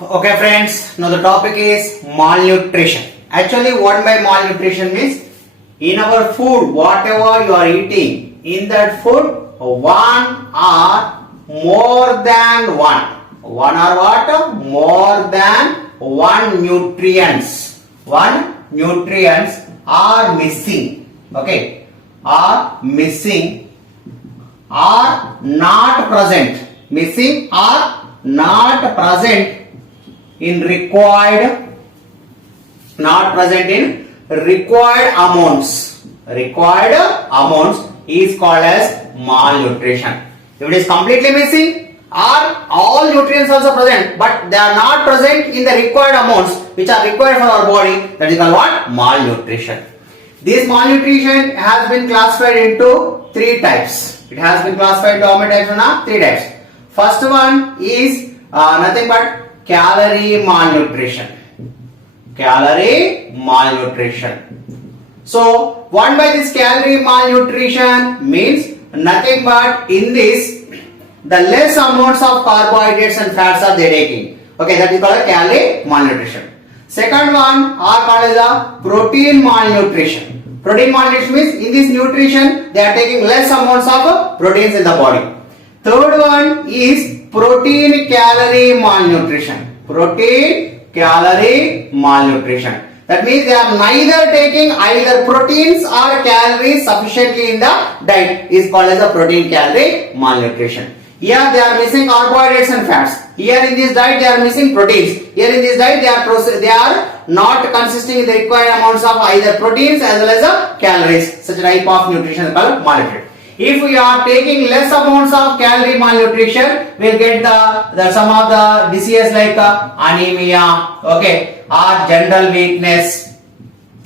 Okay friends, now the topic is malnutrition. Actually what by malnutrition means, in our food, whatever you are eating, in that food, one or more than one. One or what? More than one nutrients. One nutrients are missing. Okay. Are missing, are not present. Missing or not present in required, not present in required amounts. Required amounts is called as malnutrition. If it is completely missing, or all nutrients also present but they are not present in the required amounts which are required for our body, that is called what? Malnutrition. This malnutrition has been classified into three types. It has been classified into how many types? Three types. First one is nothing but calorie malnutrition. Calorie malnutrition. So, what by this calorie malnutrition means nothing but in this the less amounts of carbohydrates and fats are they taking. Okay, that is called calorie malnutrition. Second one are called as a protein malnutrition. Protein malnutrition means in this nutrition they are taking less amounts of proteins in the body. Third one is protein calorie malnutrition. Protein calorie malnutrition. That means they are neither taking either proteins or calories sufficiently in the diet, is called as a protein calorie malnutrition. Here they are missing carbohydrates and fats. Here in this diet they are missing proteins. Here in this diet they are not consisting in the required amounts of either proteins as well as calories. Such a type of nutrition is called malnutrition. If we are taking less amounts of calorie malnutrition, we will get the some of the diseases like anemia, okay, or general weakness,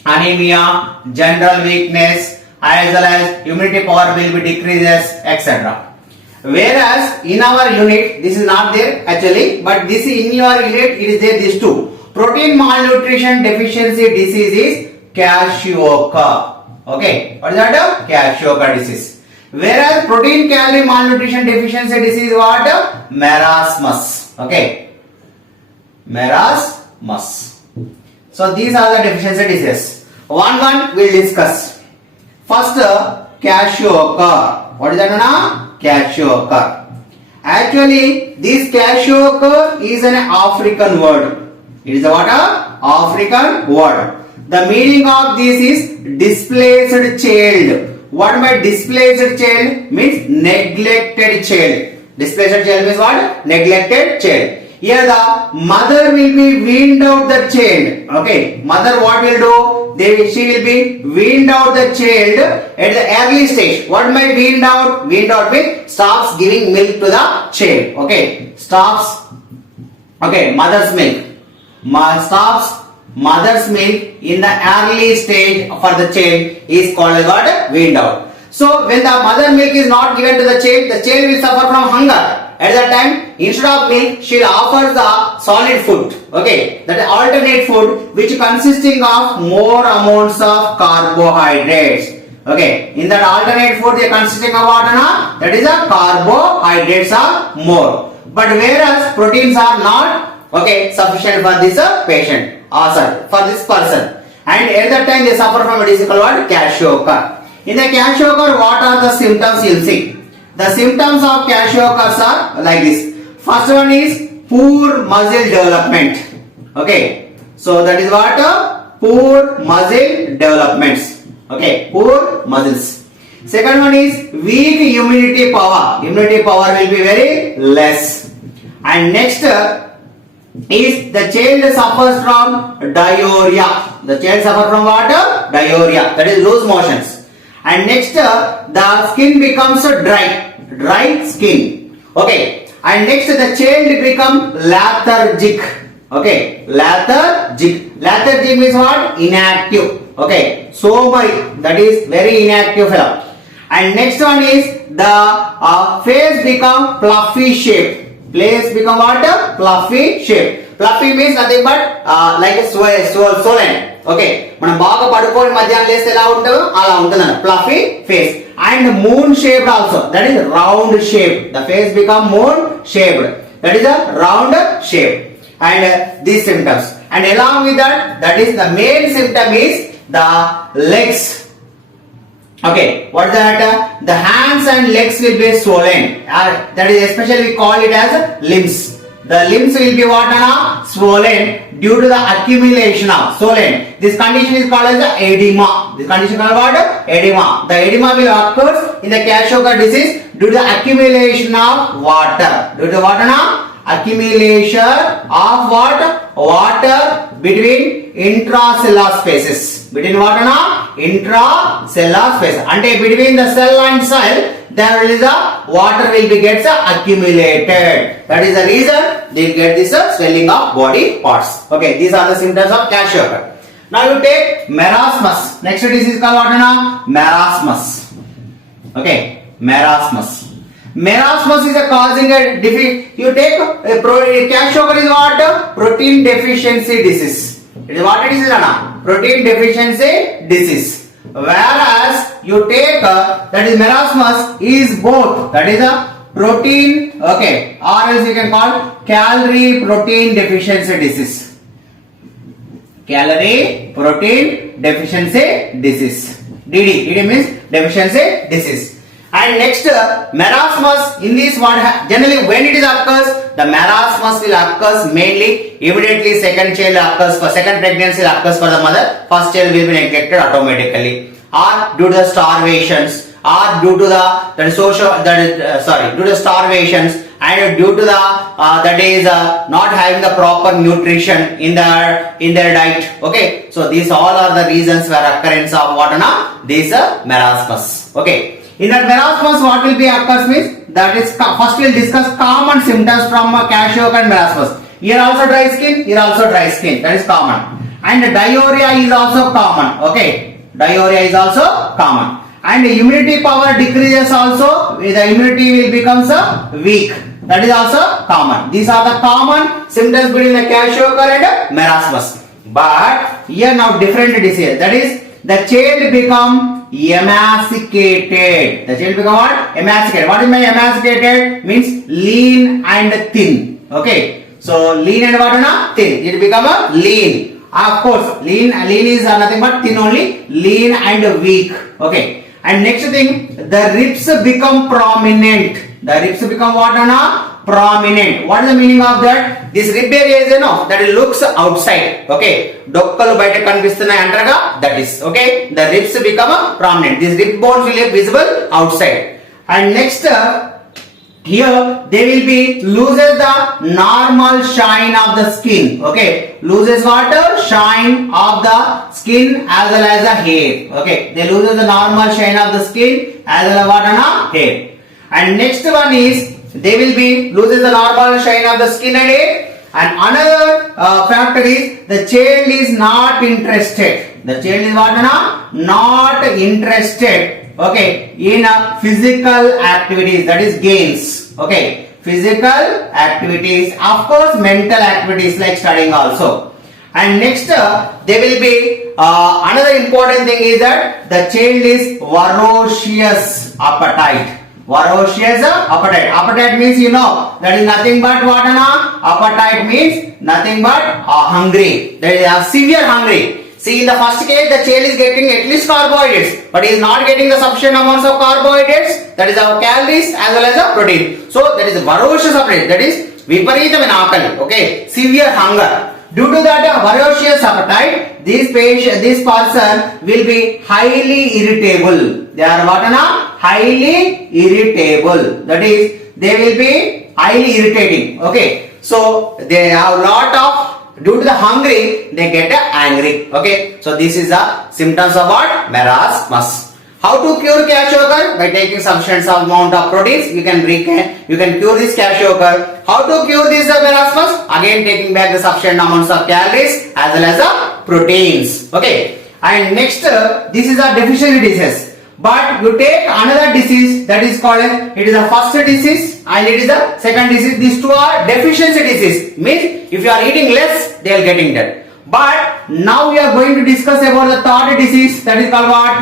anemia, general weakness, as well as immunity power will be decreases, etc. Whereas in our unit, this is not there actually, but this in your unit it is there, these two. Protein malnutrition deficiency disease is Kwashiorkor. Okay, what is that? Kwashiorkor disease. Whereas protein calorie malnutrition deficiency disease is what? Marasmus. Okay, Marasmus. So these are the deficiency diseases. One we'll discuss. First, Kwashiorkor. What is that now? Kwashiorkor. Actually, this Kwashiorkor is an African word. It is a what? African word. The meaning of this is displaced child. What by displaced child means neglected child. Displaced child means what? Neglected child. Here the mother will be weaned out the child. Okay, mother what will do? She will be weaned out the child at the early stage. What by weaned out? Weaned out means stops giving milk to the child. Okay, stops. Okay, mother's milk. Stops mother's milk in the early stage for the child is called what? Weaned out. So when the mother milk is not given to the child will suffer from hunger. At that time, instead of milk, she will offer the solid food. Okay, that is alternate food which consisting of more amounts of carbohydrates. Okay, in that alternate food they consisting of what? That is a carbohydrates are more. But whereas proteins are not sufficient for this patient. For this person, and at that time they suffer from a disease called what? Kwashiorkor. In the Kwashiorkor, what are the symptoms you will see? The symptoms of Kwashiorkor are like this. First one is poor muscle development. Okay, so that is what? Poor muscle developments. Okay, poor muscles. Second one is weak immunity power. Immunity power will be very less. And next is the child suffers from diarrhea. The child suffers from what? Diarrhea. That is loose motions. And next the skin becomes dry skin. Okay. And next the child becomes lethargic. Okay. Lethargic means what? Inactive. Okay. Sobering. That is very inactive fellow. And next one is the face become fluffy shape. Place become what? Fluffy shape. Fluffy means nothing but like a swollen. Okay, మనం బాగా పడుకొని మధ్యాహ్నం లేస్తే ఎలా ఉంటుందో అలా ఉంటుందన్న fluffy face. And moon shaped also, that is round shape. The face become moon shaped, that is a round shape. and these symptoms. And along with that, that is the main symptom is the legs. Okay, what is that? The hands and legs will be swollen. That is especially we call it as limbs. The limbs will be what, swollen due to the accumulation of swollen. This condition is called as the edema. This condition is called what? Edema. The edema will occur in the Kwashiorkor disease due to the accumulation of water. Due to what, accumulation of what? Water between intracellular spaces. Between what, intracellular space. Ante between the cell and cell, there is a water will be gets accumulated. That is the reason they will get this swelling of body parts. Okay, these are the symptoms of Kwashiorkor. Now you take marasmus. Next disease is called what? Marasmus. Okay, marasmus. Marasmus is a causing a you take a Kwashiorkor is what? Protein deficiency disease. It is what it is, protein deficiency disease. Whereas you take that is marasmus is both, that is a protein, okay, or else you can call calorie protein deficiency disease. Calorie protein deficiency disease. DD means deficiency disease. And next, marasmus in this one generally when it is occurs, the marasmus will occurs mainly immediately second child occurs for second pregnancy occurs for the mother, first child will be neglected automatically, or due to the starvations, or due to the social due to starvations, and due to the that is not having the proper nutrition in their diet. Okay, so these all are the reasons for occurrence of what this marasmus. Okay. In that marasmus, what will be occurs means that is first we will discuss common symptoms from Kwashiorkor and marasmus. Here also dry skin, here also dry skin. That is common. And diarrhea is also common. Okay, diarrhea is also common. And immunity power decreases also. The immunity will becomes weak. That is also common. These are the common symptoms between the Kwashiorkor and marasmus. But here now different disease. That is the child become emaciated. The child become what? Emaciated. What is my emaciated? Means lean and thin. Okay. So lean and what? Thin. It become a lean. Of course, lean is nothing but thin only. Lean and weak. Okay. And next thing, the ribs become prominent. The ribs become what? Prominent. What is the meaning of that? This rib area is that it looks outside. Okay. Dokkalu baita kanipistunnai antarga. That is okay. The ribs become prominent. These rib bones will be visible outside. And next here they will be loses the normal shine of the skin. Okay. Loses what? Shine of the skin as well as the hair. Okay. They loses the normal shine of the skin as well as what? Hair. And next one is they will be loses the normal shine of the skin and hair. And another factor is the child is not interested. The child is what? Not interested. Okay, in physical activities, that is games. Okay, physical activities, of course, mental activities like studying also. And next, there will be another important thing is that the child is voracious appetite. Voracious appetite. Appetite means that is nothing but what? Appetite means nothing but hungry. That is a severe hungry. See, in the first case, the child is getting at least carbohydrates, but he is not getting the sufficient amounts of carbohydrates. That is our calories as well as the protein. So that is a voracious appetite. That is viparitam akali. Okay, severe hunger. Due to that voracious appetite, this person will be highly irritable. They are what? Highly irritable. That is, they will be highly irritating. Okay. So they have lot of, due to the hungry, they get angry. Okay. So this is the symptoms of what? Marasmus. How to cure Kwashiorkor? By taking sufficient amount of proteins, you can cure this Kwashiorkor. How to cure this marasmus? Again, taking back the sufficient amounts of calories as well as the proteins. Okay. And next, this is a deficiency disease. But you take another disease that is called it is a first disease and it is a second disease. These two are deficiency disease. Means if you are eating less, they are getting that. But now we are going to discuss about the third disease that is called what?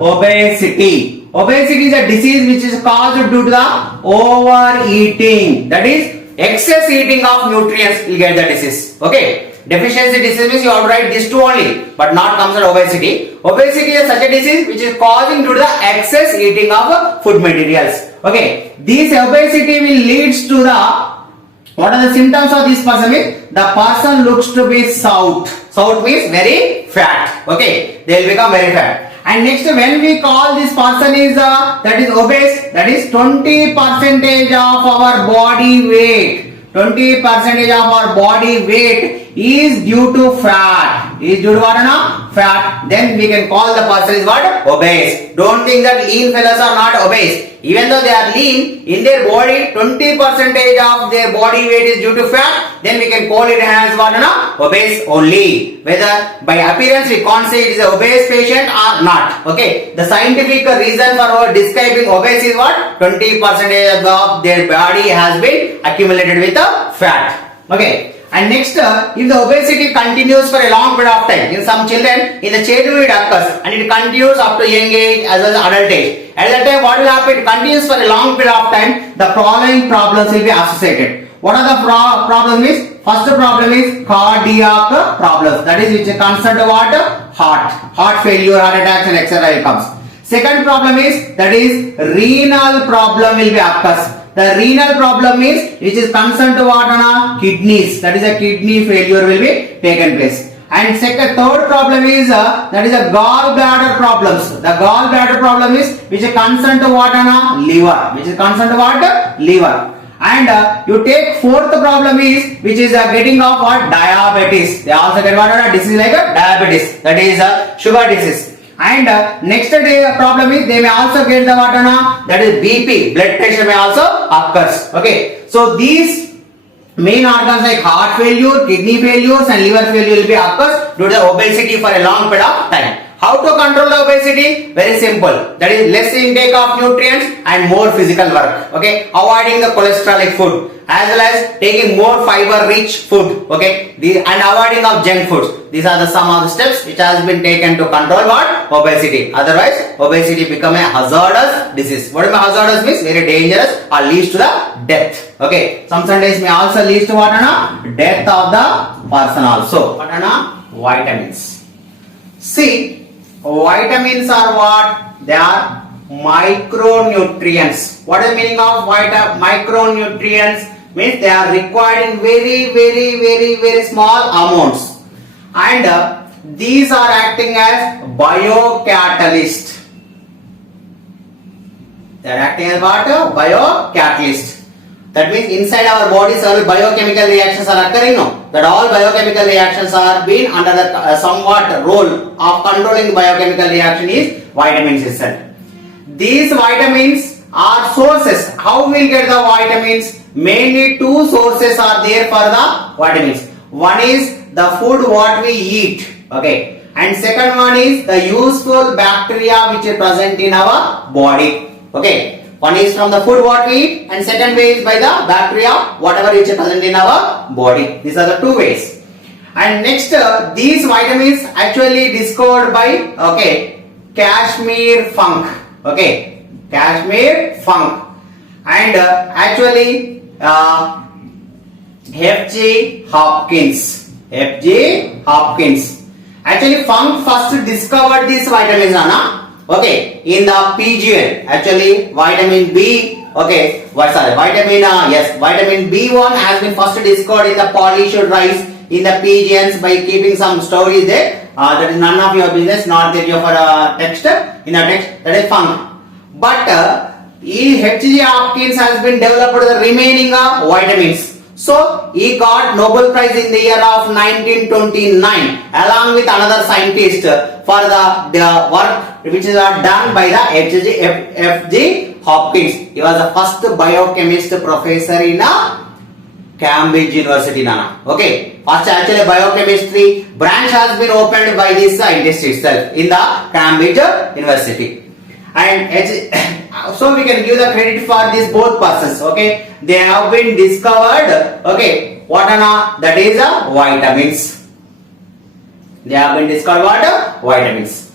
Obesity. Obesity is a disease which is caused due to the overeating. That is excess eating of nutrients will get the disease. Okay, deficiency disease means you have to write these two only, but not comes under obesity. Obesity is such a disease which is causing due to the excess eating of food materials. Okay, this obesity will leads to the, what are the symptoms of this person is, the person looks to be stout. Stout means very fat. Okay, they will become very fat. And next, when we call this person is that is obese, that is 20% of our body weight. 20% of our body weight is due to fat. Is due to what? Fat. Then we can call the person is what? Obese. Don't think that lean fellows are not obese. Even though they are lean, in their body 20% of their body weight is due to fat, then we can call it as what? Obese only. Whether by appearance we can't say it is an obese patient or not. Okay. The scientific reason for our describing obese is what? 20% of their body has been accumulated with the fat. Okay. And next, if the obesity continues for a long period of time, in some children, in the childhood it occurs and it continues up to young age as well as adult age. At that time, what will happen? It continues for a long period of time. The following problems will be associated. What are the problems? First problem is cardiac problems. That is which is concerned to what? Heart failure, heart attacks, and etc. comes. Second problem is that is renal problem will be occurs. The renal problem is which is concerned to what? Kidneys. That is a kidney failure will be taken place. And third problem is that is a gallbladder problems. The gallbladder problem is which is concerned to what? Liver. Which is concerned to what? Liver. And you take fourth problem is which is getting of what? Diabetes. They also get what? Disease like diabetes. That is sugar disease. And next day problem is they may also get the what? That is BP. Blood pressure may also occurs. Okay. So these main organs like heart failure, kidney failures and liver failure will be occurs due to the obesity for a long period of time. How to control the obesity? Very simple. That is less intake of nutrients and more physical work. Okay. Avoiding the cholesterolic food as well as taking more fiber rich food. Okay. And avoiding of junk foods. These are the some of the steps which has been taken to control what? Obesity. Otherwise, obesity become a hazardous disease. What is hazardous means? Very dangerous or leads to the death. Okay. Sometimes may also leads to what? Death of the person also. What? Vitamins. See, vitamins are what? They are micronutrients. What is the meaning of micronutrients? Means they are required in very small amounts. And these are acting as biocatalyst. They are acting as what? Biocatalyst. That means inside our body several biochemical reactions are occurring. No, that all biochemical reactions are being under the somewhat role of controlling biochemical reaction is vitamins itself. These vitamins are sources. How we get the vitamins? Mainly two sources are there for the vitamins. One is the food what we eat. Okay. And second one is the useful bacteria which is present in our body. Okay. One is from the food what we eat and second way is by the bacteria whatever which is present in our body. These are the two ways. And next these vitamins actually discovered by Kashmir Funk. Okay, Kashmir Funk. And actually F.J. Hopkins. F.J. Hopkins. Actually Funk first discovered these vitamins, okay, in the PGN. Actually vitamin B, okay, vitamin B1 has been first discovered in the polished rice in the PGNs by keeping some stories there. That is none of your business, not that your text. In the text, that is Funk. But H.J. Hopkins has been developed the remaining vitamins. So he got Nobel Prize in the year of 1929 along with another scientist for the work which is done by the F.J. Hopkins. He was the first biochemist professor in Cambridge University. Okay, first actually biochemistry branch has been opened by this scientist itself in the Cambridge University. And so we can give the credit for these both persons. Okay, they have been discovered. Okay, what that is vitamins. They have been discovered what? Vitamins.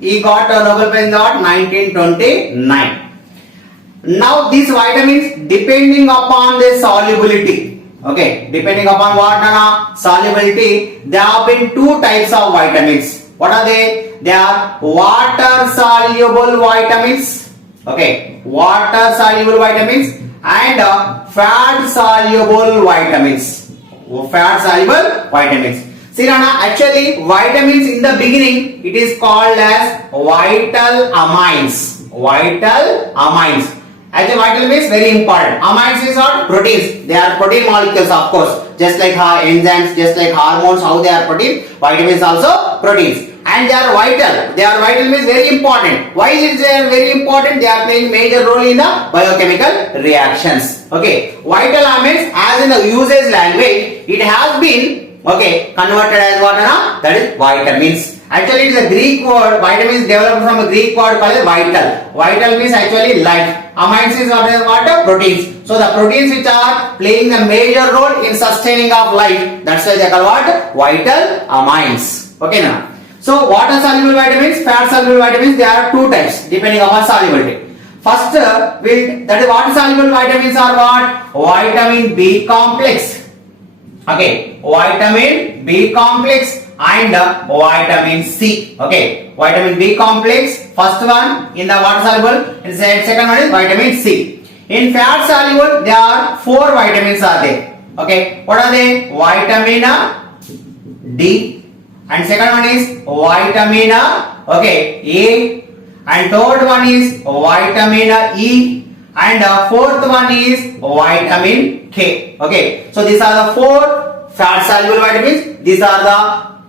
He got a Nobel Prize in 1929. Now these vitamins depending upon their solubility. Okay, depending upon what Nana? Solubility. There have been two types of vitamins. What are they? They are water soluble vitamins. Okay, water soluble vitamins and fat soluble vitamins. Fat soluble vitamins. See Rana, actually vitamins in the beginning it is called as vital amines. Vital amines. Actually vital means very important. Amines is what? Proteins. They are protein molecules of course. Just like enzymes, just like hormones, how they are protein. Vitamins also proteins. And they are vital. They are vital means very important. Why is it they are very important? They are playing major role in the biochemical reactions. Okay. Vital amines as in the usage language, it has been converted as what? That is vitamins. Actually it is a Greek word. Vitamins developed from a Greek word called vital. Vital means actually life. Amines is what? Proteins. So the proteins which are playing a major role in sustaining of life. That's why they are called what? Vital amines. Okay now. So water soluble vitamins, fat soluble vitamins, there are two types depending upon solubility. First, that is water soluble vitamins are what? Vitamin B complex. Okay, vitamin B complex and vitamin C. Okay, vitamin B complex, first one in the water soluble, and second one is vitamin C. In fat soluble, there are four vitamins are there. Okay, what are they? Vitamin D. And second one is vitamin A, and third one is vitamin E, and fourth one is vitamin K. Okay, so these are the four fat soluble vitamins. These are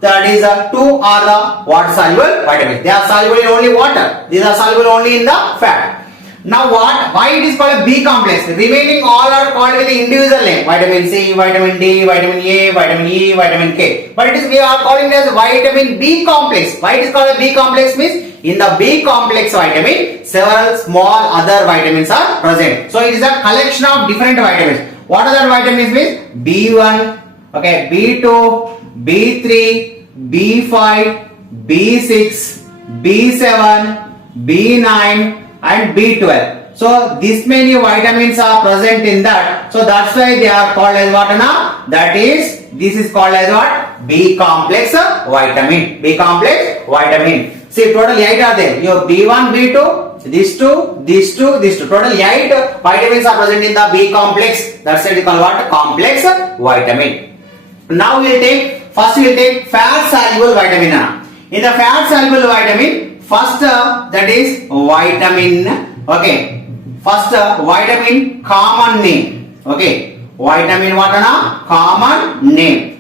two are the water soluble vitamins. They are soluble in only water. These are soluble only in the fat. Now why it is called a B complex? Remaining all are called with the individual name. Vitamin C, vitamin D, vitamin A, vitamin E, vitamin K. But it is we are calling it as vitamin B complex. Why it is called a B complex means in the B complex vitamin several small other vitamins are present. So it is a collection of different vitamins. What are the vitamins means? B1, okay, B2, B3, B5, B6, B7, B9 and B12. So this many vitamins are present in that. So that's why they are called as what? That is, this is called as what? B complex vitamin. B complex vitamin. See, total 8 are there. Your B1, B2, these two, these two, these two. Total 8 vitamins are present in the B complex. That's why it is called what? Complex vitamin. Now we will take, first we will take fat soluble vitamin. In the fat soluble vitamin, first that is vitamin. Okay, first vitamin common name. Okay, vitamin what? Common name.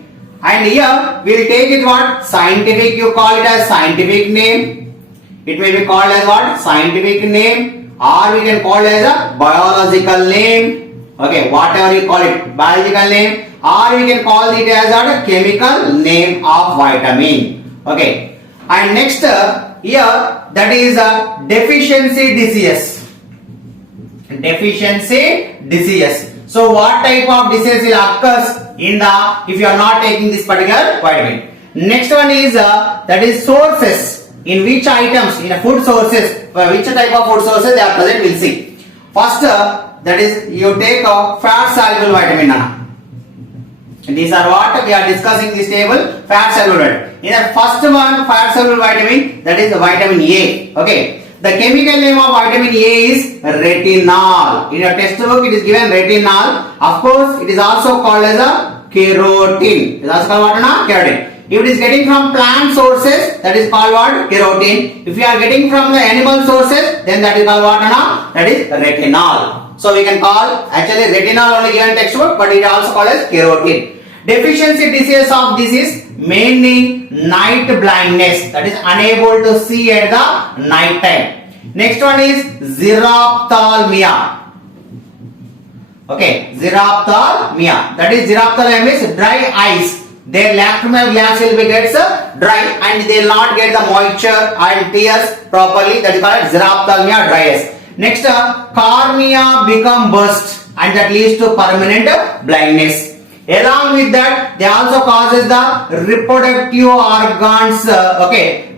And here we will take it what? Scientific, you call it as scientific name. It may be called as what? Scientific name, or we can call it as a biological name. Okay, whatever you call it, biological name, or we can call it as a chemical name of vitamin. Okay, and next here that is a deficiency disease. Deficiency disease. So what type of disease will occur in the if you are not taking this particular vitamin? Next one is that is sources. In which items in a food sources, which type of food sources they are present, we'll see. First that is you take a fat soluble vitamin. These are what we are discussing this table, fat soluble vitamin. In the first one, fat soluble vitamin, that is the vitamin A. Okay, the chemical name of vitamin A is retinol. In your textbook it is given retinol. Of course it is also called as a keratin. It is also called what? Keratin. If it is getting from plant sources, that is called what? Keratin. If you are getting from the animal sources, then that is called what? That is retinol. So we can call actually retinol only given textbook, but it is also called as keratin. Deficiency disease of this is mainly night blindness, that is unable to see at the night time. Next one is xerophthalmia. Okay, xerophthalmia, that is xerophthalmia means dry eyes. Their lacrimal glands will be gets dry and they will not get the moisture and tears properly. That is called xerophthalmia, dry eyes. Next, cornea become burst and that leads to permanent blindness. Along with that, they also causes the reproductive organs.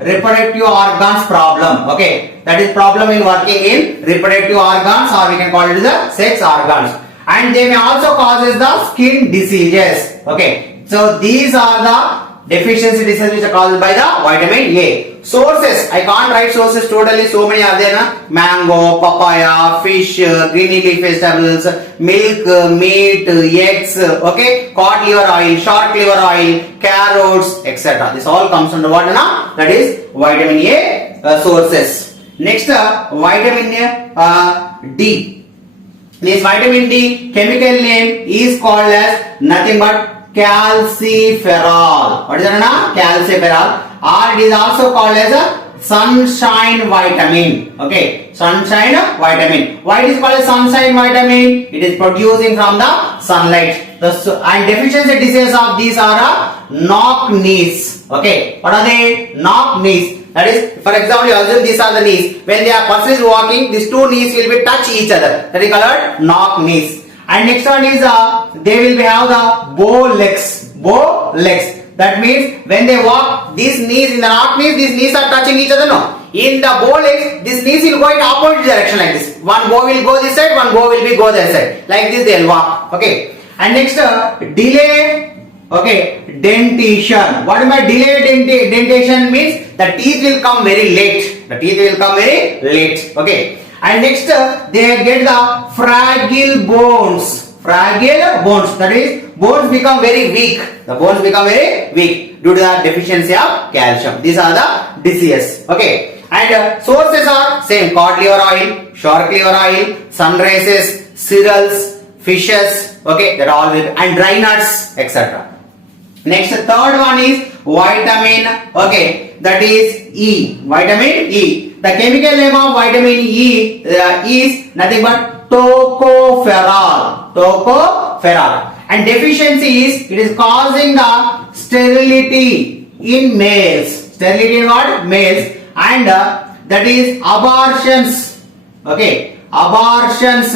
Reproductive organs problem. Okay, that is problem in working in reproductive organs, or we can call it the sex organs. And they may also causes the skin diseases. Okay, so these are the deficiency diseases which are caused by the vitamin A. Sources, I can't write sources totally, so many are there. Mango, papaya, fish, green leafy vegetables, milk, meat, eggs, okay, cod liver oil, shark liver oil, carrots, etc. This all comes under what? That is vitamin A sources. Next, vitamin D. This vitamin D chemical name is called as nothing but calciferol. What is that? Calciferol, or it is also called as a sunshine vitamin. Okay, sunshine vitamin. Why it is called as sunshine vitamin? It is producing from the sunlight. And deficiency diseases of these are knock knees. Okay, what are they? Knock knees. That is, for example, you assume these are the knees. When the person is walking, these two knees will be touch each other. That is called knock knees. And next one is they will have the bow legs. Bow legs. That means when they walk, these knees in the knock knees, these knees are touching each other. No. In the bow legs, these knees will go in opposite direction like this. One bow will go this side, one bow will be go that side. Like this they will walk. Okay. And next delay. Okay, dentition. What is my delay dentation means? The teeth will come very late. The teeth will come very late. Okay. And next they get the fragile bones. Fragile bones. That is, bones become very weak. The bones become very weak due to the deficiency of calcium. These are the diseases. Okay. And sources are same: cod liver oil, shark liver oil, sunrises, cereals, fishes. Okay, that all will, and dry nuts, etc. Next, third one is vitamin. Okay, that is E. Vitamin E. The chemical name of vitamin E is nothing but tocopherol. Tocopherol. And deficiency is, it is causing the sterility in males. Sterility in what? Males. And that is abortions. Okay, abortions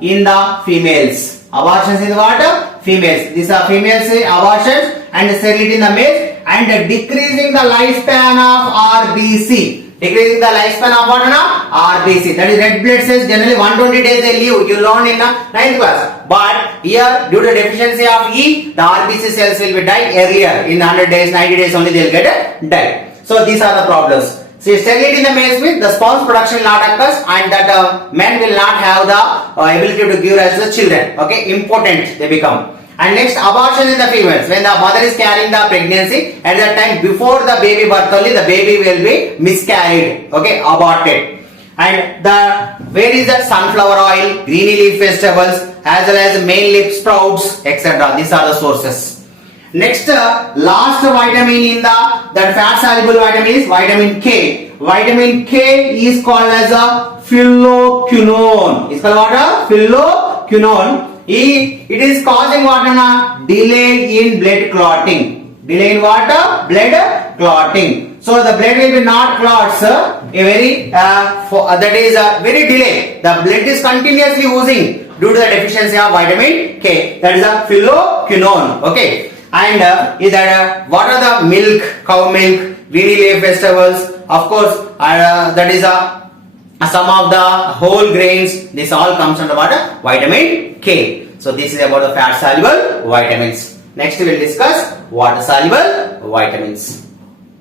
in the females. Abortions in what? Females. These are females abortions and sterility in the males, and decreasing the lifespan of RBC. Decreasing the lifespan of what? RBC. That is red blood cells. Generally 120 days they live. You learn in the 9th class. But here, due to deficiency of E, the RBC cells will be die earlier. In 100 days, 90 days only they will get die. So these are the problems. So sterility in the males means the sperm production will not occur, and that men will not have the ability to give rise to the children. Okay, impotent they become. And next, abortion in the females. When the mother is carrying the pregnancy, at that time before the baby birth only, the baby will be miscarried. Okay, aborted. And where is the sunflower oil, greeny leaf vegetables, as well as main leaf sprouts, etc. These are the sources. Next, last vitamin in that fat soluble vitamin is vitamin K. Vitamin K is called as a phylloquinone. It's called what? Phylloquinone. It is causing what? Delay in blood clotting. Delay in what? Blood clotting. So the blood will be not clots. That is a very delay. The blood is continuously oozing due to the deficiency of vitamin K. That is a phylloquinone. Okay. And what are the milk, cow milk, greeny leaf vegetables? Of course, that is some of the whole grains. This all comes under what? Vitamin K. So this is about the fat soluble vitamins. Next we will discuss water soluble vitamins.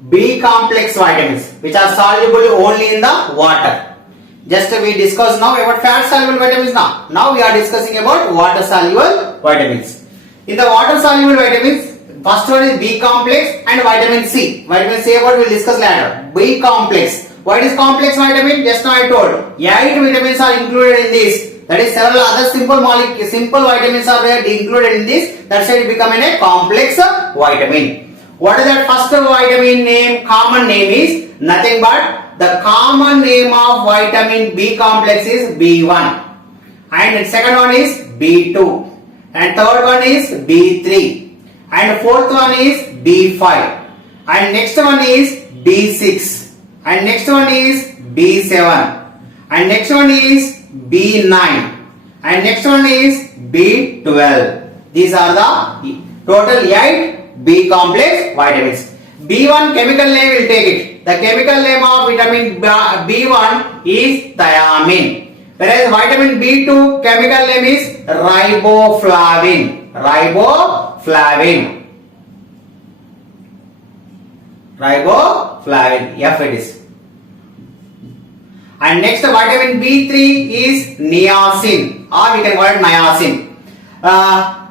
B complex vitamins, which are soluble only in the water. Just we discuss now about fat soluble vitamins now. Now we are discussing about water soluble vitamins. In the water soluble vitamins, first one is B complex and vitamin C. Vitamin C about we will discuss later. B complex. What is complex vitamin? Just now I told. 8 vitamins are included in this. That is, several other simple vitamins are there included in this. That's why it become a complex vitamin. What is that first vitamin name? Common name is nothing but the common name of vitamin B complex is B1. And second one is B2. And third one is B3. And fourth one is B5. And next one is B6. And next one is B7. And next one is B9. And next one is B12. These are the total 8 B complex vitamins. B1 chemical name will take it. The chemical name of vitamin B1 is thiamine. Whereas vitamin B2 chemical name is riboflavin. Riboflavin. Riboflavin. F it is. And next vitamin B3 is niacin, or we can call it niacin.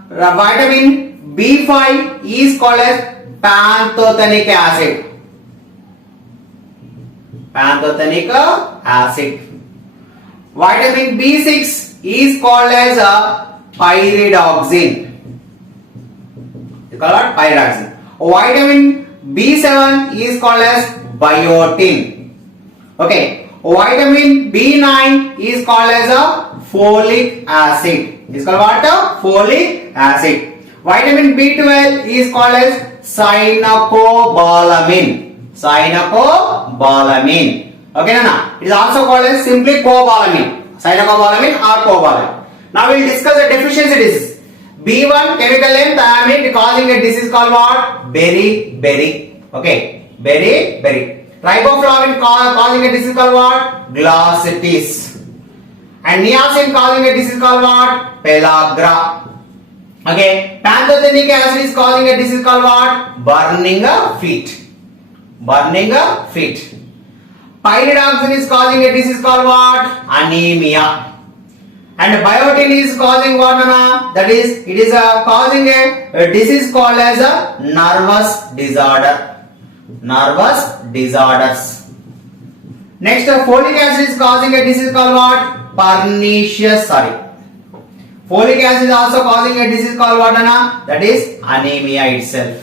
Vitamin B5 is called as pantothenic acid. Pantothenic acid. Vitamin B6 is called as a pyridoxine. You call it pyridoxine. Vitamin B7 is called as biotin. Okay. Vitamin B9 is called as a folic acid. It's called what? Folic acid. Vitamin B12 is called as cyanocobalamin. Cyanocobalamin. Okay, Nana? It is also called as simply cobalamin. Cyanocobalamin or cobalamin. Now we will discuss the deficiency disease. B1 chemical name thiamine causing a disease called what? Beriberi. Okay, beriberi. Riboflavin causing a disease called what? Glossitis. And niacin causing a disease called what? Pellagra. Okay, pantothenic acid is causing a disease called what? Burning feet. Burning feet. Pyridoxine is causing a disease called what? Anemia. And biotin is causing what, Nana? That is, it is causing a disease called as a nervous disorder. Nervous disorders. Next, folic acid is causing a disease called what? Pernicious. Folic acid is also causing a disease called what, Anna? That is anemia itself.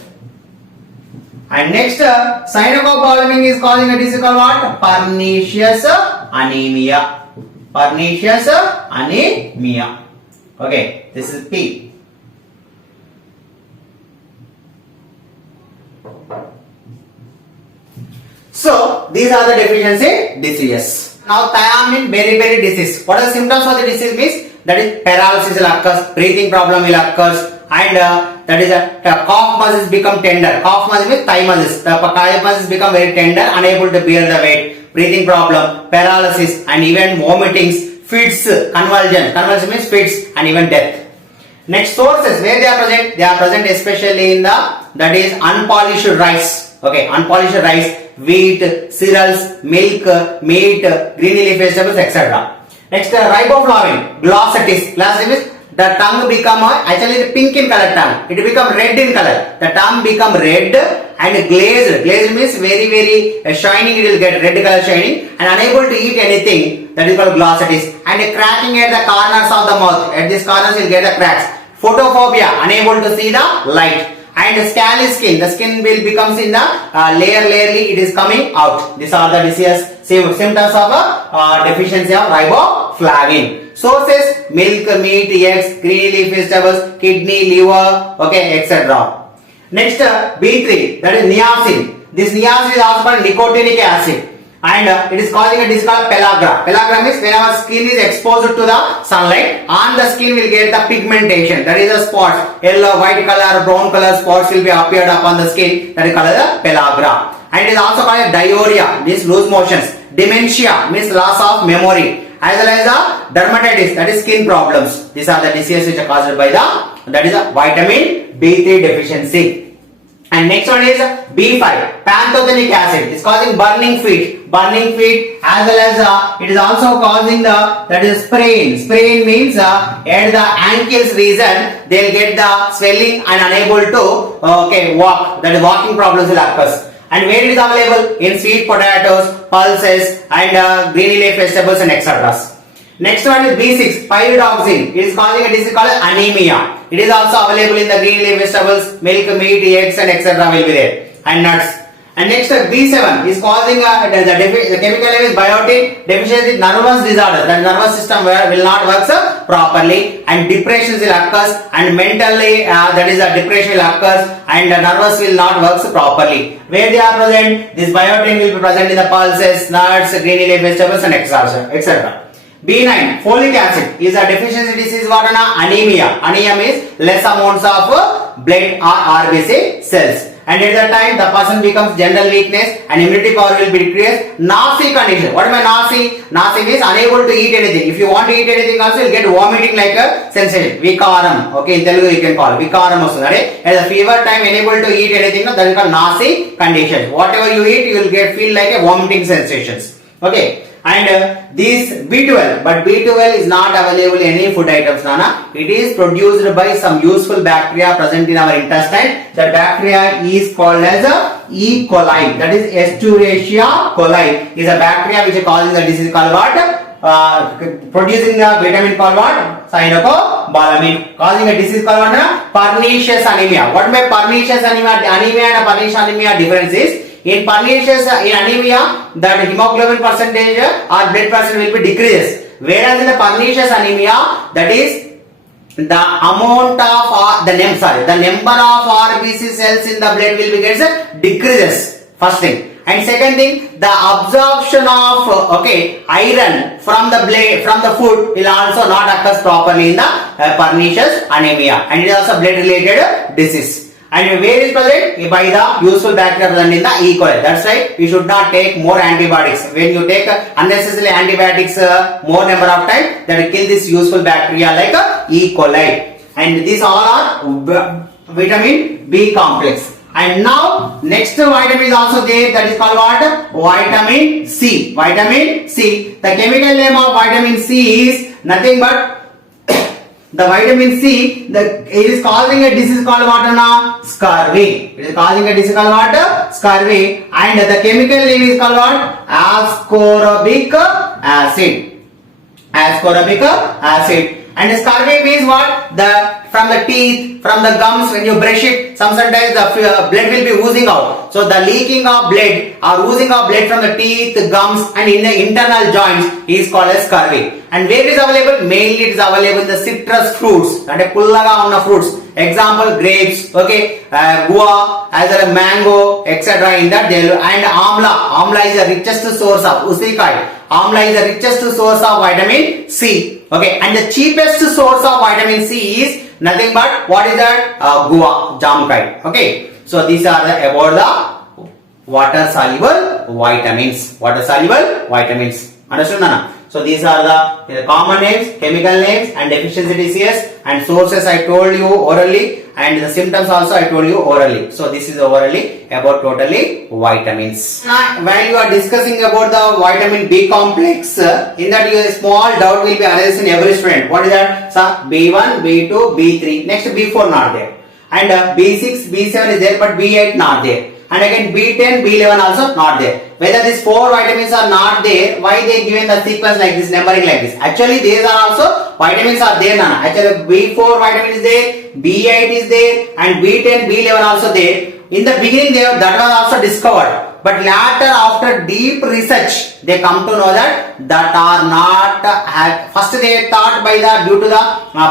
And next, cyanocobalamin is causing a disease called what? Pernicious anemia. Pernicious anemia. Okay, this is P. So, these are the deficiency diseases. Now, thiamine beriberi disease. What are the symptoms of the disease means? That is paralysis will occur, breathing problem will occur, and that is cough muscles become tender. Cough muscles means thigh muscles. The thigh muscles become very tender, unable to bear the weight. Breathing problem, paralysis, and even vomitings, fits, convulsion means fits, and even death. Next, sources where they are present? They are present especially in the, that is unpolished rice. Okay, unpolished rice, wheat, cereals, milk, meat, green leaf vegetables, etc. Next, riboflavin, glossitis. Glossitis means the tongue become actually pink in color tongue. It become red in color. The tongue become red and glazed. Glazed means very shining. It will get red color shining and unable to eat anything. That is called glossitis. And cracking at the corners of the mouth. At these corners, you will get the cracks. Photophobia, unable to see the light. And scaly skin, the skin will becomes in the layerly, it is coming out. These are the disease symptoms of deficiency of riboflavin. Sources: milk, meat, eggs, green leaf vegetables, kidney, liver, okay, etc. Next, B3, that is niacin. This niacin is also called nicotinic acid. And it is causing a disease called pellagra. Pellagra means whenever skin is exposed to the sunlight, on the skin will get the pigmentation. That is the spots. Yellow, white color, brown color spots will be appeared upon the skin. That is called the pellagra. And it is also called diarrhea, means loose motions. Dementia means loss of memory. As well as the dermatitis, that is skin problems. These are the diseases which are caused by the, that is the vitamin B3 deficiency. And next one is B5, pantothenic acid. It's causing burning feet as well as it is also causing the, that is sprain. Sprain means at the ankles region they'll get the swelling and unable to walk. That is walking problems will occur. And where it is available? In sweet potatoes, pulses, and green leaf vegetables and etc. Next one is B6, pyridoxine. It is causing a disease called anemia. It is also available in the green leaf vegetables, milk, meat, eggs, and etc. will be there, and nuts. And next, B7 is causing the chemical name is biotin. Deficiency nervous disorder. The nervous system will not work properly, and depressions will occur, and mentally that is a depression will occur, and the nervous will not work properly. Where they are present, this biotin will be present in the pulses, nuts, green leaf vegetables, and etc. B9, folic acid is a deficiency disease. What anemia? Anemia means less amounts of blood or RBC cells. and at that time the person becomes general weakness and immunity power will be decreased. Nausea condition. What am I nausea? Nausea means unable to eat anything. If you want to eat anything also, you'll get vomiting like a sensation. Vikaram. Okay, in Telugu you can call Vikaram also. At the fever time, unable to eat anything, that is called nausea condition. Whatever you eat, you will feel like a vomiting sensations. Okay. And this B12, but B12 is not available in any food items, Nana. It is produced by some useful bacteria present in our intestine. The bacteria is called as a E. coli. That is Escherichia coli. Is a bacteria which is causing the disease called what? Producing the vitamin called what? Cyanocobalamin. Causing a disease called what? Pernicious anemia. What may pernicious anemia? Anemia and pernicious anemia difference is, in pernicious anemia, that hemoglobin percentage or blood pressure will be decreases. Whereas in the pernicious anemia, that is the amount of the number of RBC cells in the blood will be gets decreases. First thing. And second thing, the absorption of iron from the blood from the food will also not occur properly in the pernicious anemia, and it is also blood related disease. And where is present? By the useful bacteria present in the E. coli. That's right. You should not take more antibiotics. When you take unnecessary antibiotics more number of times, that will kill this useful bacteria like E. coli. And these all are vitamin B complex. And now next vitamin is also there, that is called what? Vitamin C. Vitamin C. The chemical name of vitamin C is nothing but the vitamin C, it is causing a disease called what? Scurvy. It is causing a disease called what? Scurvy. And the chemical name is called what? Ascorbic acid. Ascorbic acid. And scurvy means what? From the teeth, from the gums, when you brush it, sometimes the blood will be oozing out. So the leaking of blood or oozing of blood from the teeth, gums and in the internal joints is called as scurvy. And where it is available? Mainly it is available in the citrus fruits. And pullaga unna fruits. Example, grapes, guava, as well as mango, etc. in that. And amla. Amla is the richest source of usikai. Amla is the richest source of vitamin C. Okay, and the cheapest source of vitamin C is nothing but what is that? Guava, jamukai. Okay, so these are about the water soluble vitamins. Water soluble vitamins. Understood, Nana? So these are the common names, chemical names, and deficiency diseases, and sources I told you orally, and the symptoms also I told you orally. So this is orally about totally vitamins. Now while you are discussing about the vitamin B complex, in that a small doubt will be arised in every student. What is that? So B1, B2, B3. Next B4 not there, and B6, B7 is there, but B8 not there. And again B10, B11 also not there. Whether these 4 vitamins are not there, why they given the sequence like this, numbering like this? Actually these are also vitamins are there, Nana. Actually B4 vitamin is there, B8 is there, and B10, B11 also there. In the beginning that was also discovered, but later after deep research they come to know that are not first they thought by the due to the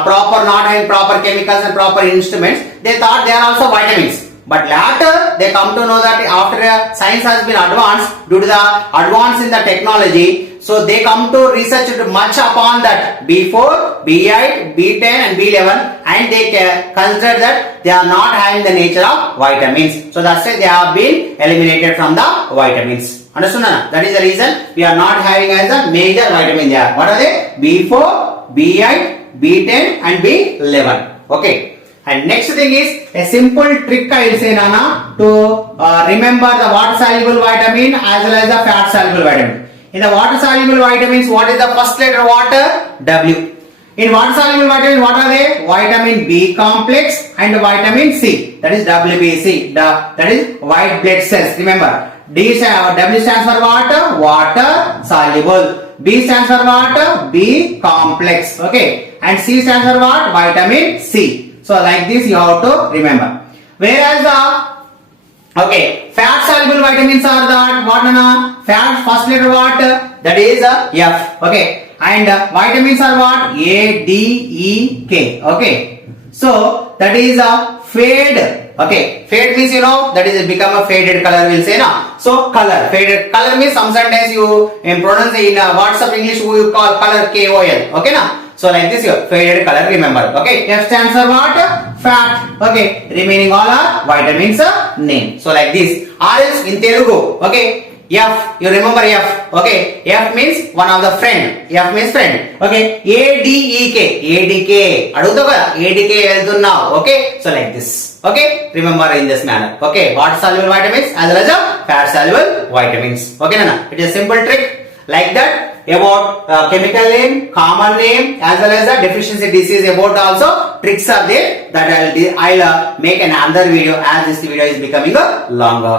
proper not having proper chemicals and proper instruments, they thought they are also vitamins. But later they come to know that after science has been advanced due to the advance in the technology, so they come to research much upon that B4, B8, B10 and B11, and they consider that they are not having the nature of vitamins. So that's why they have been eliminated from the vitamins. Understood? That is the reason we are not having as a major vitamin there. What are they? B4, B8, B10 and B11. Okay. And next thing is a simple trick I will say, Nana, to remember the water soluble vitamin as well as the fat soluble vitamin. In the water soluble vitamins, what is the first letter water? W. In water soluble vitamins, what are they? Vitamin B complex and vitamin C. That is WBC. That is white blood cells. Remember, W stands for water, water soluble. B stands for what? B complex. Okay. And C stands for what? Vitamin C. So like this you have to remember. Whereas the fat soluble vitamins are the what, Nana? Fat first letter what? That is F. Okay. And vitamins are what? A, D, E, K. Okay. So that is a fade. Okay. Fade means that is become a faded color, we'll say now. So color. Faded color means sometimes you pronounce in words of English we call color KOL. Okay now. So So like this, your faded color, remember. Okay, F stands for what? Fat. Okay, remaining all are vitamins name. So like this. Or else in Telugu. Okay, F, you remember F. Okay, F means one of the friend. F means friend. Okay, ADEK. ADK. Aduguta kada? ADK వెళ్తున్నావు. Okay, so like this. Okay, remember in this manner. Okay, water soluble vitamins as well as fat soluble vitamins. Okay, Nana. It is a simple trick like that. About chemical name, common name, as well as the deficiency disease. About also tricks are there that I'll make another video as this video is becoming longer.